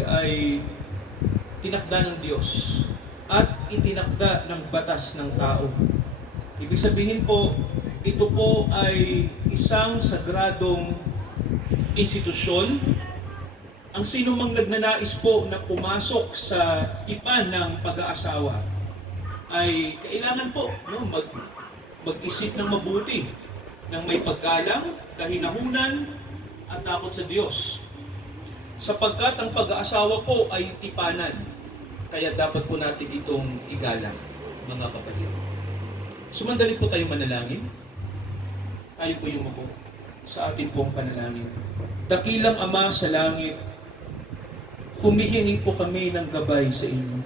pag-ibig ay tinakda ng Diyos at itinakda ng batas ng tao. Ibig sabihin po, ito po ay isang sagradong institusyon. Ang sino mang nagnanais po na pumasok sa tipan ng pag-aasawa ay kailangan po mag-isip ng mabuti, ng may paggalang, kahinahunan, at takot sa Diyos. Sapagkat ang pag-aasawa po ay tipanan, kaya dapat po natin itong igalang, mga kapatid. Sumandali po tayo manalangin. Tayo po yung mako sa ating pong panalangin. Dakilang Ama sa langit, humihingi po kami ng gabay sa inyo.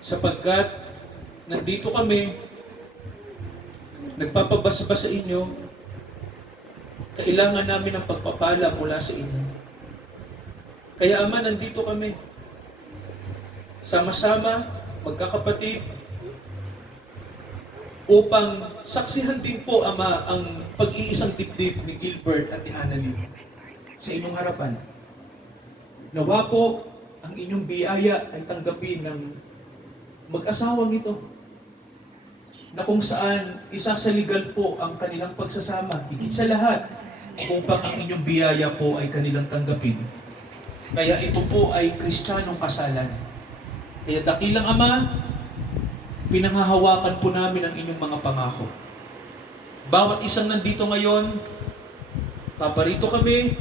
Sapagkat nandito kami, nagpapabasa sa inyo, kailangan namin ng pagpapala mula sa inyo. Kaya Ama, nandito kami. Sama-sama, magkakapatid, upang saksihan din po, Ama, ang pag-iisang dibdib ni Gilbert at ni Annalyn sa inyong harapan. Nawa po, ang inyong biyaya ay tanggapin ng mag-asawang ito, na kung saan isasaligal po ang kanilang pagsasama, higit sa lahat, upang ang inyong biyaya po ay kanilang tanggapin. Kaya ito po ay Kristiyanong kasalan. Kaya dakilang Ama, pinanghahawakan po namin ang inyong mga pangako. Bawat isang nandito ngayon, paparito kami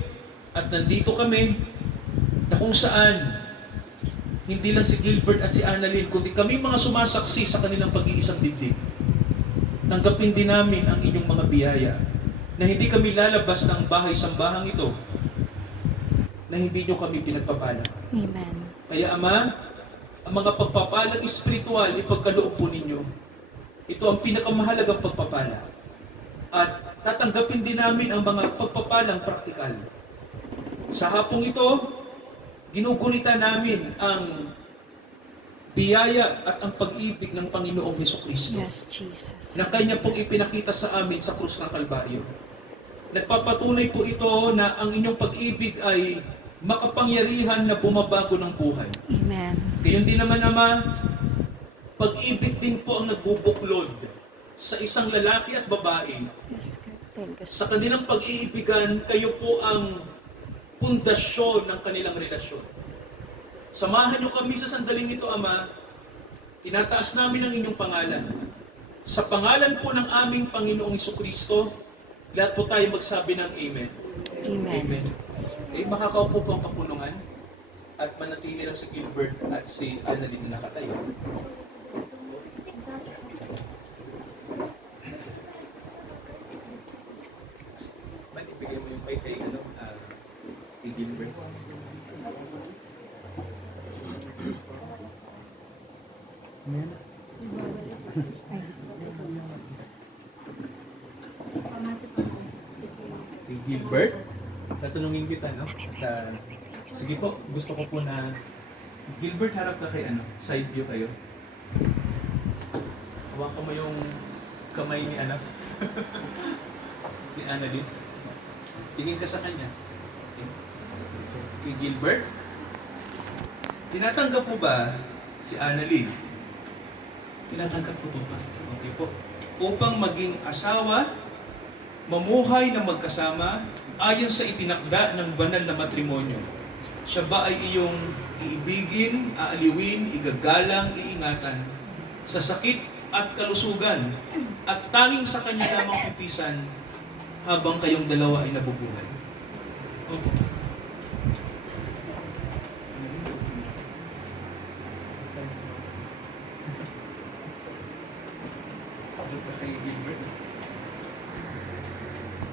at nandito kami na kung saan hindi lang si Gilbert at si Annalyn, kundi kami mga sumasaksi sa kanilang pag-iisang dibdib. Tanggapin din namin ang inyong mga biyaya na hindi kami lalabas ng bahay-sambahang ito na hindi nyo kami pinagpapala. Amen. Kaya Ama, ang mga pagpapalang espiritual, ipagkaloob po ninyo. Ito ang pinakamahalagang pagpapala. At tatanggapin din namin ang mga pagpapalang praktikal. Sa hapong ito, ginugulitan namin ang biyaya at ang pag-ibig ng Panginoong Hesukristo. Yes, Jesus. Na Kanya pong ipinakita sa amin sa krus ng Kalbaryo. Nagpapatunay po ito na ang inyong pag-ibig ay makapangyarihan na bumabago ng buhay. Amen. Gayon din naman, Ama, pag-ibig din po ang nagbubuklod sa isang lalaki at babae. Yes, God. Thank you. Sa kanilang pag-iibigan, kayo po ang pundasyon ng kanilang relasyon. Samahan niyo kami sa sandaling ito, Ama. Tinataas namin ang inyong pangalan. Sa pangalan po ng aming Panginoong Hesukristo, lahat po tayo magsabi ng Amen. Amen. Amen. Eh, makakaupo po ang kapulungan at manatili lang si Gilbert at si Annalyn na nakatayo. Ibigay mo yung kay kay Gilbert. Amen. Kay Gilbert, tatanungin kita, no? Sige po, gusto ko po na Gilbert, harap ka kay side view kayo. Hawakan mo yung kamay ni ni Annalyn. Tingin ka sa kanya. Okay. Kay Gilbert, tinatanggap mo ba si Annalyn? Tinatanggap ko po, Pastor. Okay po. Upang maging asawa, mamuhay na magkasama, ayon sa itinakda ng banal na matrimonyo. Siya ba ay iyong iibigin, aaliwin, igagalang, iingatan sa sakit at kalusugan, at tanging sa kanya lamang pipisan habang kayong dalawa ay nabubuhay? Opo, Pastor.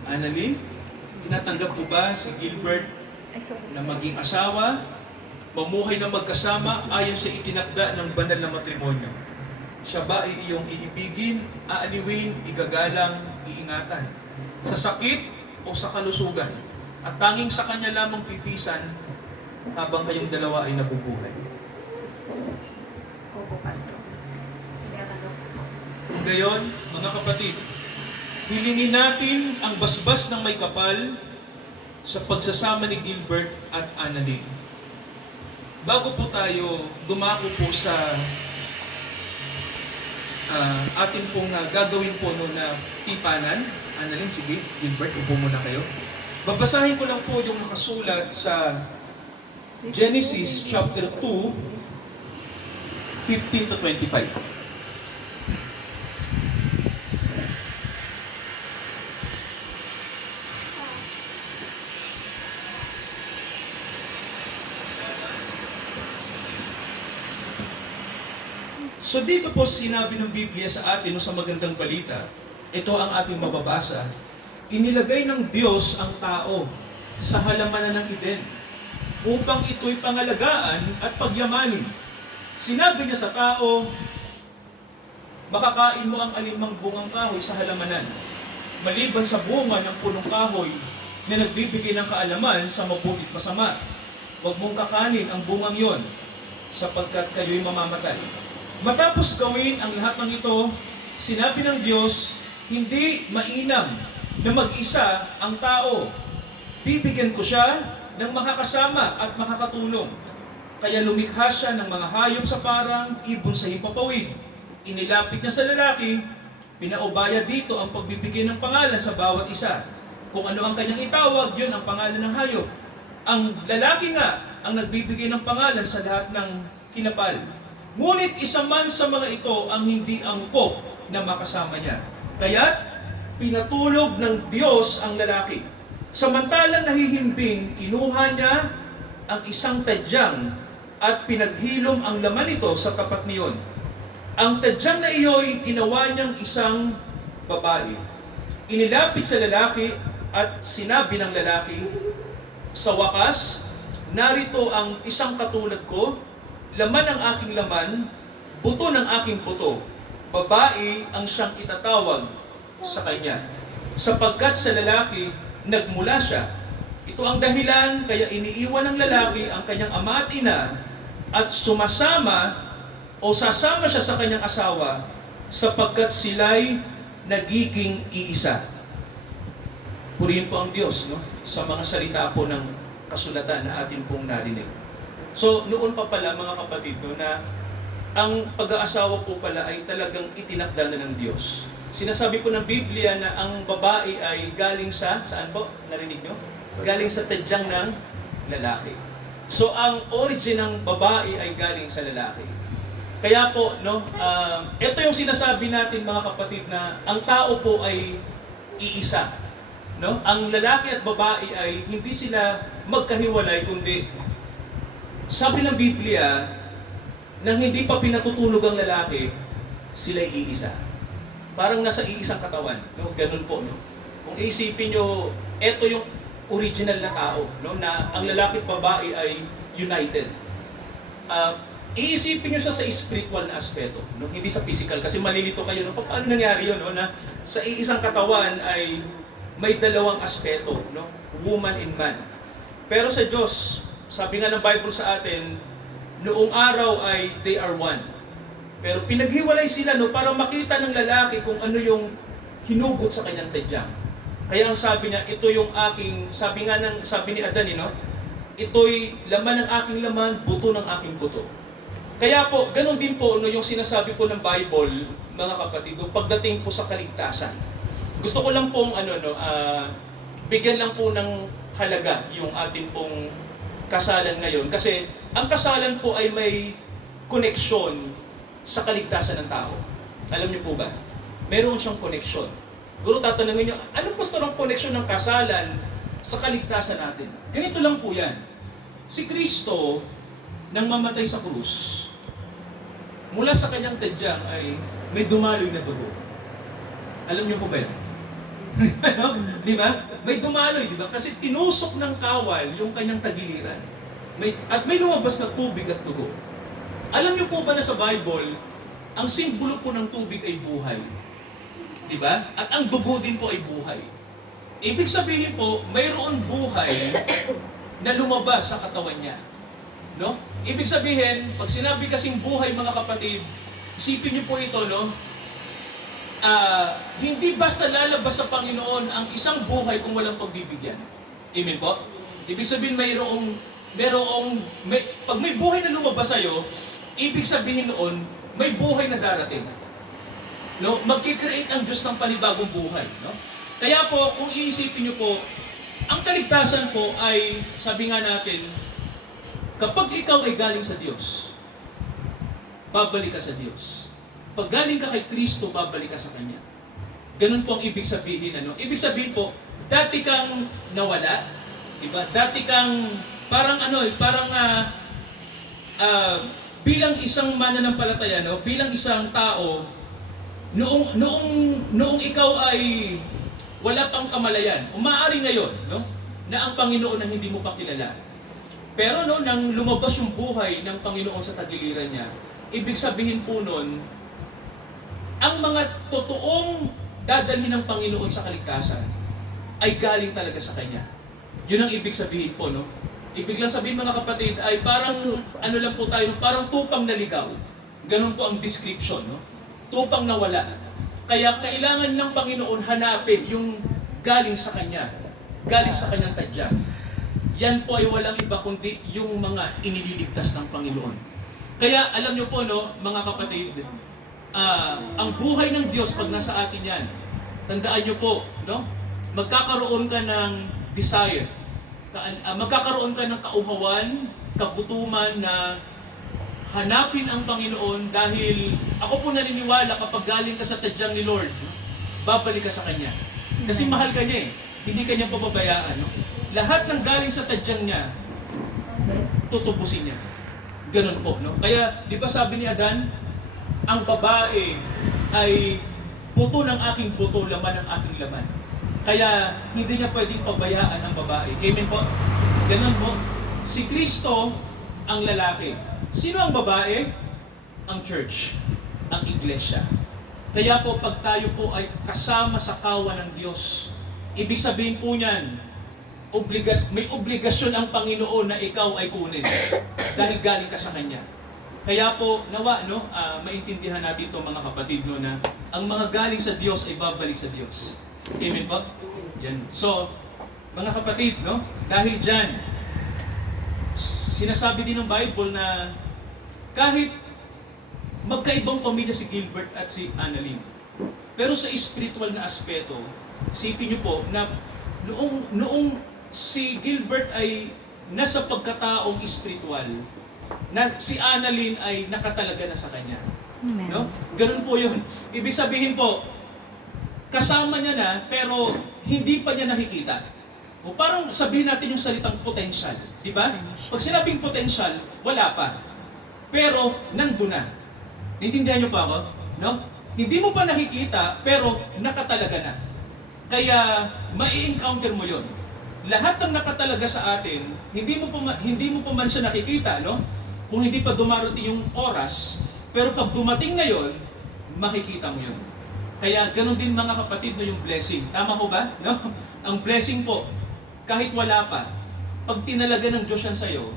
Annalyn, tinatanggap mo ba si Gilbert na maging asawa, mamuhay na magkasama ayon sa itinakda ng banal na matrimonyo? Siya ba ay iyong iibigin, aaliwin, igagalang, iingatan sa sakit o sa kalusugan, at tanging sa kanya lamang pipisan habang kayong dalawa ay nabubuhay? Opo, Pastor. Tinatanggap ko po. Kung gayon, mga kapatid, hilingin natin ang basbas ng may kapal sa pagsasama ni Gilbert at Annalyn. bago po tayo dumako po sa atin pong gagawin po no na tipanan, Annalyn, sige, Gilbert, upo muna kayo. Babasahin ko lang po yung nakasulat sa Genesis chapter 2, 15 to 25. So dito po sinabi ng Biblia sa atin no, sa magandang balita, ito ang ating mababasa, inilagay ng Diyos ang tao sa halamanan ng Eden upang ito'y pangalagaan at pagyamanin. Sinabi niya sa tao, makakain mo ang alimang bungang kahoy sa halamanan, maliban sa bunga ng punong kahoy na nagbibigay ng kaalaman sa mabuti at masama. Huwag mong kakanin ang bungang yon, sapagkat kayo'y mamamatay. Matapos gawin ang lahat ng ito, sinabi ng Diyos, hindi mainam na mag-isa ang tao. Bibigyan ko siya ng makakasama at makakatulong. Kaya lumikha siya ng mga hayop sa parang, ibon sa hipapawid. Inilapit niya sa lalaki, pinaubaya dito ang pagbibigay ng pangalan sa bawat isa. Kung ano ang kanyang itawag, yun ang pangalan ng hayop. Ang lalaki nga ang nagbibigay ng pangalan sa lahat ng kinapal. Ngunit isa man sa mga ito ang hindi angkop na makasama niya. Kaya't pinatulog ng Diyos ang lalaki. Samantalang nahihimbing, kinuha niya ang isang tadyang at pinaghilom ang laman nito sa tapat niyon. Ang tadyang na iyo'y ginawa niyang isang babae. Inilapit sa lalaki at sinabi ng lalaki, sa wakas, narito ang isang katulad ko, laman ng aking laman, buto ng aking buto. Babae ang siyang itatawag sa kanya. Sapagkat sa lalaki, nagmula siya. Ito ang dahilan kaya iniiwan ng lalaki ang kanyang ama at ina at sasama siya sa kanyang asawa sapagkat sila'y nagiging iisa. Purihin po ang Diyos no? Sa mga salita po ng kasulatan na atin pong narinig. So, noon pa pala mga kapatid, no, na ang pag-aasawa po pala ay talagang itinakda na ng Diyos. Sinasabi po ng Biblia na ang babae ay galing sa, saan po? Narinig nyo? Galing sa tadyang ng lalaki. So, ang origin ng babae ay galing sa lalaki. Kaya po, no, ito yung sinasabi natin mga kapatid na ang tao po ay iisa. No? Ang lalaki at babae ay hindi sila magkahiwalay, kundi sabi ng Biblia, nang hindi pa pinatutulog ang lalaki, sila'y iisa. Parang nasa iisang katawan. No? Ganun po. No? Kung isipin nyo, ito yung original na tao. No? Na ang lalaki at babae ay united. Iisipin nyo siya sa spiritual na aspeto. No? Hindi sa physical. Kasi malilito kayo. No? Paano nangyari yun? No? Na sa iisang katawan ay may dalawang aspeto. No? Woman and man. Pero sa Diyos, sabi nga ng Bible sa atin, noong araw ay they are one. Pero pinaghiwalay sila no, para makita ng lalaki kung ano yung hinugot sa kanyang tadyang. Kaya ang sabi niya, ito yung aking, sabi ni Adan, no? Ito'y laman ng aking laman, buto ng aking buto. Kaya po, ganun din po no, yung sinasabi po ng Bible, mga kapatid, pagdating po sa kaligtasan. Gusto ko lang pong bigyan lang po ng halaga yung ating pong kasalan ngayon. Kasi ang kasalan po ay may koneksyon sa kaligtasan ng tao. Alam niyo po ba? Meron siyang koneksyon. Guro, tatanungin niyo, anong pastor ang koneksyon ng kasalan sa kaligtasan natin? Ganito lang po yan. Si Kristo, nang mamatay sa krus, mula sa kanyang tadyang ay may dumaloy na dugo. Alam niyo po ba yan? No? Di ba? May dumaloy, di ba? Kasi tinusok ng kawal yung kanyang tagiliran. At may lumabas na tubig at dugo. Alam niyo po ba na sa Bible, ang simbolo po ng tubig ay buhay. Di ba? At ang dugo din po ay buhay. Ibig sabihin po, mayroon buhay na lumabas sa katawan niya. No? Ibig sabihin, pag sinabi kasing buhay mga kapatid, isipin niyo po ito, no? Hindi basta lalabas sa Panginoon ang isang buhay kung walang pagbibigyan. Amen po? Ibig sabihin mayroong pag may buhay na lumabas sa'yo, ibig sabihin noon, may buhay na darating. No? Magkikreate ang Diyos ng panibagong buhay. No? Kaya po, kung iisipin niyo po, ang kaligtasan po ay, sabi nga natin, kapag ikaw ay galing sa Diyos, babalik ka sa Diyos. Pag galing ka kay Kristo, babalik ka sa Kanya. Ganun po ang ibig sabihin. Ano? Ibig sabihin po, dati kang nawala, diba? Dati kang bilang isang mananampalataya, no? Bilang isang tao, noong ikaw ay wala pang kamalayan, maaari ngayon, no? Na ang Panginoon na hindi mo pa kilala. Pero no, nang lumabas yung buhay ng Panginoon sa tagiliran niya, ibig sabihin po nun, ang mga totoong dadalhin ng Panginoon sa kaligtasan ay galing talaga sa Kanya. Yun ang ibig sabihin po, no? Ibig lang sabihin mga kapatid ay parang, ano lang po tayo, parang tupang naligaw. Ganun po ang description, no? Tupang nawala. Kaya kailangan ng Panginoon hanapin yung galing sa Kanya. Galing sa Kanyang tadya. Yan po ay walang iba kundi yung mga inililigtas ng Panginoon. Kaya alam nyo po, no, mga kapatid, ang buhay ng Diyos pag nasa atin yan, tandaan nyo po, no, magkakaroon ka ng desire, magkakaroon ka ng kauhawan, kagutuman na hanapin ang Panginoon dahil ako po naniniwala kapag galing ka sa tadyang ni Lord, babalik ka sa Kanya. Kasi mahal ka niya eh. Hindi ka niya pababayaan. No? Lahat ng galing sa tadyang niya, tutubusin niya. Ganun po. No? Kaya, di ba sabi ni Adan, ang babae ay buto ng aking buto, laman ng aking laman. Kaya, hindi niya pwedeng pabayaan ang babae. Amen po? Ganun po. Si Kristo ang lalaki. Sino ang babae? Ang church. Ang iglesia. Kaya po, pag tayo po ay kasama sa kawan ng Diyos, ibig sabihin po niyan, may obligasyon ang Panginoon na ikaw ay kunin dahil galing ka sa Kanya. Kaya po, nawa, no, maintindihan natin ito mga kapatid, no, na ang mga galing sa Diyos ay babalik sa Diyos. Amen po? Yan. So, mga kapatid, no, dahil dyan, sinasabi din ng Bible na kahit magkaibang pamilya si Gilbert at si Annalyn, pero sa spiritual na aspeto, isipin niyo po na noong si Gilbert ay nasa pagkataong spiritual, na si Annalyn ay nakatalaga na sa kanya. Amen. No? Ganun po yun. Ibig sabihin po, kasama niya na, pero hindi pa niya nakikita. O parang sabihin natin yung salitang potential. Di ba? Pag sinabing potential, wala pa. Pero, nandun na. Naintindihan niyo pa ako? No? Hindi mo pa nakikita, pero nakatalaga na. Kaya, mai-encounter mo yon. Lahat ng nakatalaga sa atin, hindi mo pa man siya nakikita, no? Kung hindi pa dumarating yung oras, pero pag dumating na yon, makikita mo yon. Kaya ganun din mga kapatid, no, yung blessing. Tama po ba? No? Ang blessing po, kahit wala pa, pag tinalaga ng Diyos yan sa'yo,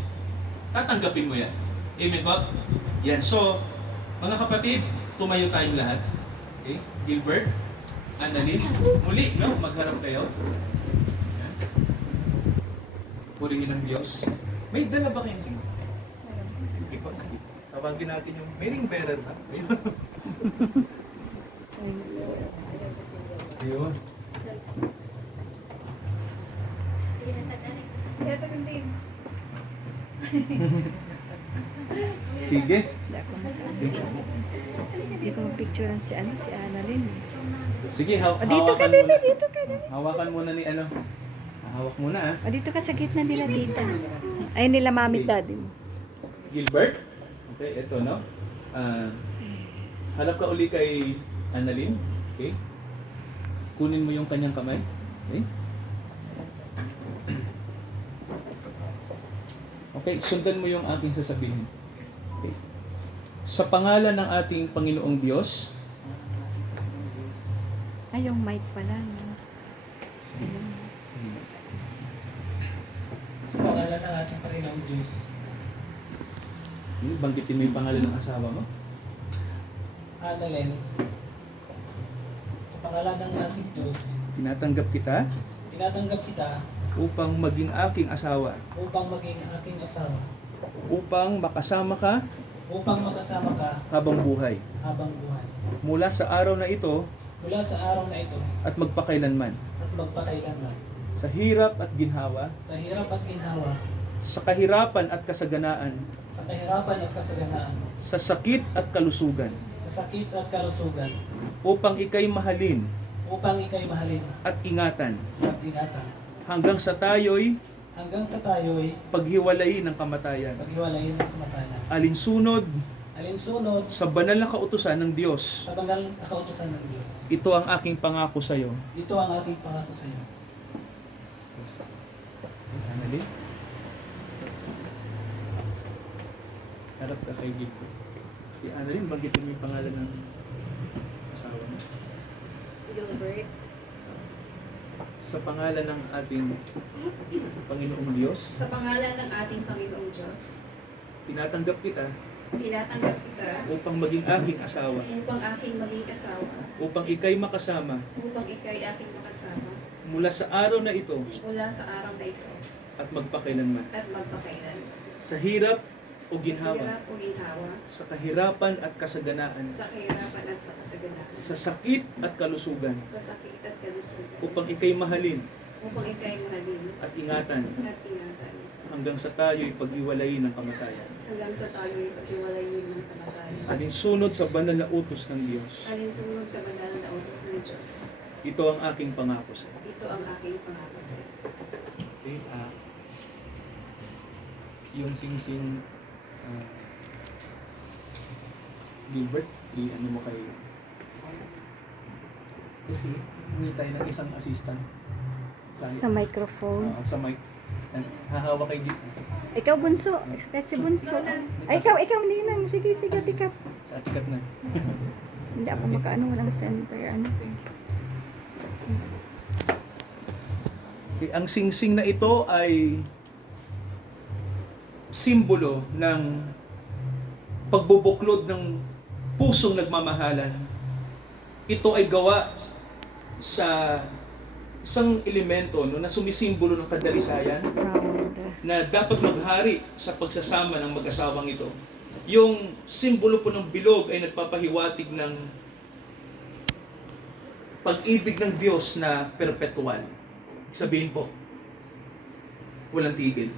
tatanggapin mo yan. Amen po? Yan. So, mga kapatid, tumayo tayong lahat. Okay? Gilbert, Annalyn, muli, no? Magharap kayo. Yan. Purihin ng Diyos. May dala ba kayong singsing? Okay po, sige. Tawagin natin yung, may ring bearer ba? Ayun. Sige. Hindi ko mapicturean si Annalyn. Sige, Dito ka, hawakan Dito, muna. dito ka. Hawakan muna ni ano. Hawak muna ah. Dito ka sa gitna nila, tita. Ay, nila mami at daddy mo. Gilbert. Okay, ito no. Halap ka uli kay Annalyn. Okay. Kunin mo yung kanyang kamay. Okay. Okay, sundan mo yung aking sasabihin. Okay. Sa pangalan ng ating Panginoong Diyos, Ay, yung mic pala, no? Sa pangalan ng ating Panginoong Diyos, banggitin mo yung pangalan ng asawa mo. Annalyn, sa pangalan ng ating Diyos, Tinatanggap kita tinatanggap kita upang maging aking asawa, upang maging aking asawa, upang makasama ka upang magkasama ka habang buhay, habang buhay. mula sa araw na ito Mula sa araw na ito at magpakailanman, at magpakailanman, sa hirap at ginhawa, sa hirap at ginhawa, sa kahirapan at kasaganaan, sa kahirapan at kasaganaan, sa sakit at kalusugan, sa sakit at kalusugan, upang ikay mahalin upang ikay mahalin at ingatan, at ingatan, hanggang sa tayo'y hanggang sa tayo'y paghiwalay ng kamatayan. paghiwalayin ng kamatayan. Alinsunod Alinsunod sa banal na kautusan ng Diyos, sa banal na kautusan ng Diyos. ito ang aking pangako sa iyo. Ito ang aking pangako sa iyo. Annalyn? Harap ka kay Gito. Si Annalyn, magitin mo yung pangalan ng asawa mo. Gilbert. Sa pangalan ng ating Panginoong Diyos, Sa pangalan ng ating Panginoong Diyos, tinatanggap kita tinatanggap kita upang maging aking asawa, upang aking maging asawa, upang ikay makasama upang ikay aking makasama mula sa araw na ito mula sa araw na ito at magpakailanman. at magpakailan. Sa hirap o Sa ginhawa, hirap o ginhawa, sa kahirapan at kasaganaan, sa kahirapan at sa kasaganaan, sa sakit at kalusugan, sa sakit at kalusugan, upang ikay mahalin upang ikay mahalin at ingatan at ingatan, hanggang sa tayo'y pag-iwalayin ng kamatayan. hanggang sa tayo'y paghiwalayin ng kamatayan. Alinsunod sa banal na utos ng Diyos, Alinsunod sa banal na utos ng Diyos, ito ang aking pangako sa iyo. ito ang aking pangako sa iyo. Okay, yung singsing Gilbert, i-ano mo kayo. Kasi hindi tayo ng isang assistant. Sa microphone. Sa mic. Hahawa kay Gilbert. Ikaw bunso. Kahit si bunso. Ay, ikaw, hindi na. Sige, tikat. Sa atikat na. Hindi ako makaano, walang center. Ano. Okay, ang singsing na ito ay simbolo ng pagbubuklod ng pusong nagmamahalan. Ito ay gawa sa isang elemento no, na sumisimbolo ng kadalisayan Round. na dapat maghari sa pagsasama ng mag-asawang ito. Yung simbolo po ng bilog ay nagpapahiwatig ng pag-ibig ng Diyos na perpetual. Sabihin po, walang tigil.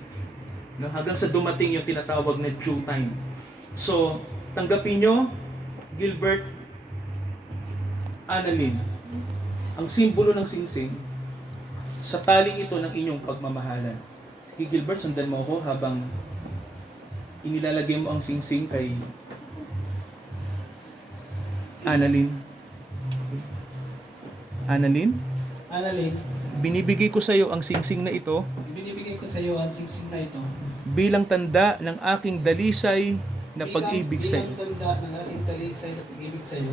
No, hanggang sa dumating yung tinatawag na due time. So, tanggapin nyo, Gilbert, Annalyn, ang simbolo ng singsing sa taling ito ng inyong pagmamahalan. Sige Gilbert, sundan mo ako habang inilalagay mo ang singsing kay Annalyn. Annalyn, Annalyn, binibigay ko sa iyo ang singsing na ito ibinibigay ko sa iyo ang singsing na ito bilang tanda ng aking dalisay na pag-ibig sa iyo. bilang tanda ng aking talisay na pag-ibig sa iyo.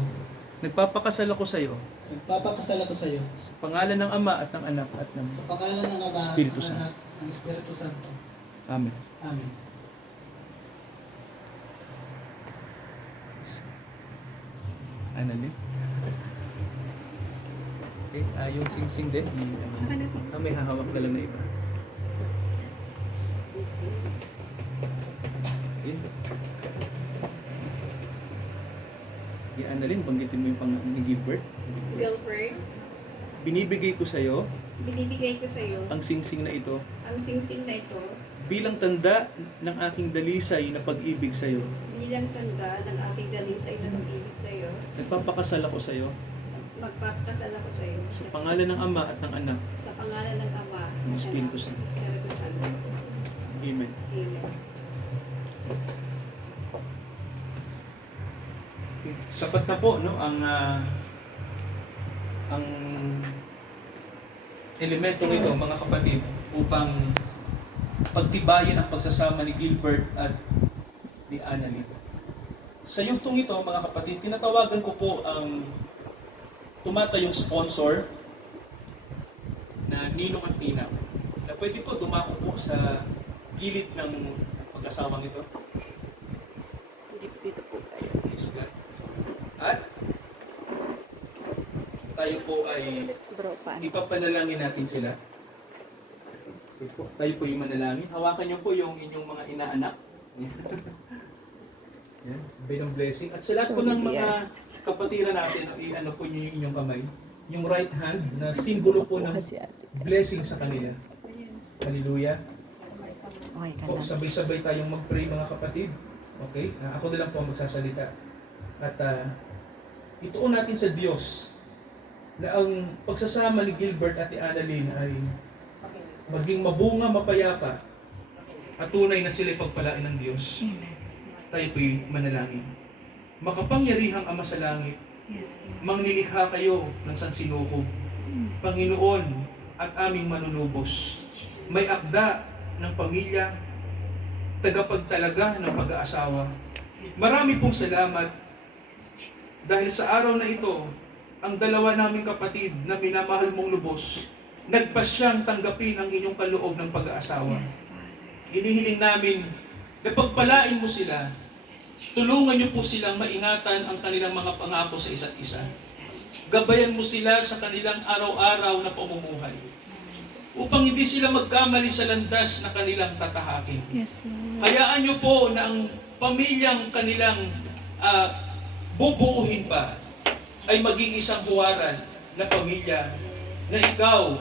Nagpapakasal ako sa iyo Nagpapakasal ako sa iyo sa pangalan ng Ama at ng Anak at ng sa pangalan ng Ama at Espiritu ng Santo. Anak ng Espiritu Santo. Amen. Amen. Annalyn. Okay, yung singsing din. May hahawak ka lang na iba. Yun. Annalyn, banggitin mo yung pangalan ni Gilbert. Gilbert, Binibigay ko sa iyo binibigay ko sa iyo ang singsing na ito ang singsing na ito bilang tanda ng aking dalisay na pag-ibig sa iyo. bilang tanda ng aking dalisay na pag-ibig sa iyo. Nagpapakasal ako sa iyo Magpapakasal ako sa iyo sa pangalan ng Ama at ng Anak. sa pangalan ng Ama Ng at Espiritu Anak, Santo. Espiritu Santo. Amen. Amen. Sapat na po no ang elementong ito mga kapatid upang pagtibayin ang pagsasama ni Gilbert at ni Annalyn. Sa yugtong ito mga kapatid, tinatawagan ko po ang tumatayong sponsor na Ninong at Nina na pwede po dumako po sa gilid ng pag-asawang ito. Dito po tayo. Praise God. At tayo po ay Bro, paano? ipapanalangin natin sila. Okay po. Tayo po yung manalangin. Hawakan niyo po yung inyong mga inaanak. Yan. Bay ng blessing. At sa lahat po ng mga kapatiran natin, i-ano po niyo yung inyong kamay. Yung right hand na simbolo po ng blessing sa kanila. Hallelujah. Okay ka Po, lang. sabay-sabay tayong mag-pray mga kapatid. Okay? Ako na lang po ang magsasalita. At ituon natin sa Diyos na ang pagsasama ni Gilbert at ni Annalyn ay maging mabunga, mapayapa at tunay na sila'y pagpalain ng Diyos. Tayo po'y manalangin. Makapangyarihang Ama sa langit, Yes. manglilikha kayo ng sansinukob. Panginoon at aming manunubos, may akda ng pamilya, tagapagtalaga ng pag-aasawa. Marami pong salamat dahil sa araw na ito, ang dalawa naming kapatid na minamahal mong lubos, nagpasyang tanggapin ang inyong kaloob ng pag-aasawa. Hinihiling namin na pagpalain mo sila, tulungan niyo po silang maingatan ang kanilang mga pangako sa isa't isa. Gabayan mo sila sa kanilang araw-araw na pamumuhay upang hindi sila magkamali sa landas na kanilang tatahakin. Yes, Lord. Hayaan niyo po na ang pamilyang kanilang bubuuhin pa ay maging isang huwaran na pamilya na ikaw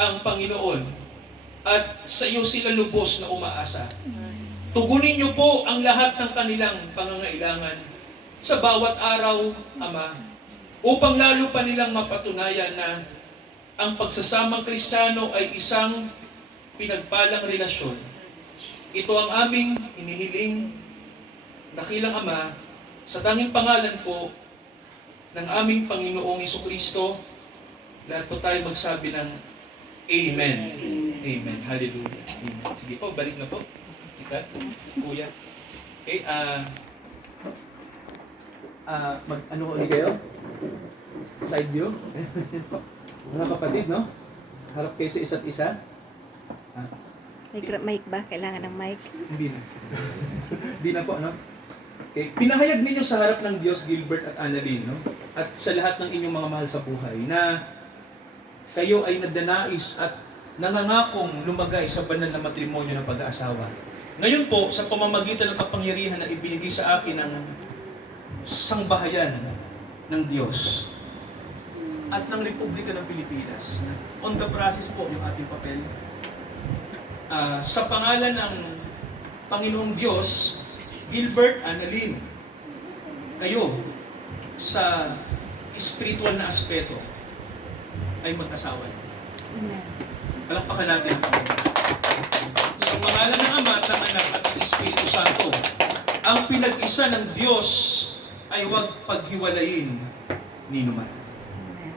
ang Panginoon at sa iyo sila lubos na umaasa. Tugunin niyo po ang lahat ng kanilang pangangailangan sa bawat araw, Ama, upang lalo pa nilang mapatunayan na ang pagsasamang Kristiyano ay isang pinagpalang relasyon. Ito ang aming inihiling, dakilang Ama, sa tanging pangalan po ng aming Panginoong Jesucristo. Lahat po tayo magsabi ng Amen. Amen. Hallelujah. Amen. Sige po, balik na po. Tikat, si Kuya. Okay, ano ko ulit kayo? Side view? Mga kapatid, no? Harap kayo sa isa't isa. May mic ba? Kailangan ng mic? Hindi na. Hindi na po, ano? Okay. Pinahayag ninyo sa harap ng Diyos, Gilbert at Annalyn, no? At sa lahat ng inyong mga mahal sa buhay, na kayo ay nagdanais at nangangakong lumagay sa banal na matrimonyo ng pag-aasawa. Ngayon po, sa pamamagitan ng kapangyarihan na ibinigay sa akin ng sangbahayan ng Diyos at ng Republika ng Pilipinas, on the process po yung ating papel, sa pangalan ng Panginoong Diyos, Gilbert, Annalyn, kayo sa spiritual na aspeto ay mag-asawa. Amen. Palakpakan natin ang Panginoon. Sa pangalan ng Ama at ng Anak at ng Espiritu Santo, ang pinag-isa ng Diyos ay huwag paghiwalayin ni numan. Amen.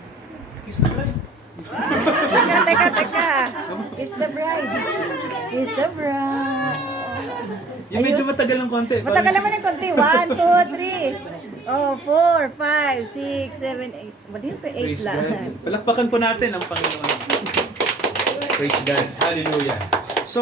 Kiss the bride. Teka. Kiss the bride. Kiss the bride. Yung medyo Ayos. matagal ng konti. Matagal naman ng konti. 1, 2, 3. Oh, 4, 5, 6, 7, 8. Mali pa 8 Praise lang. God. Palakpakan po natin ang Panginoon. Praise God. Hallelujah. So,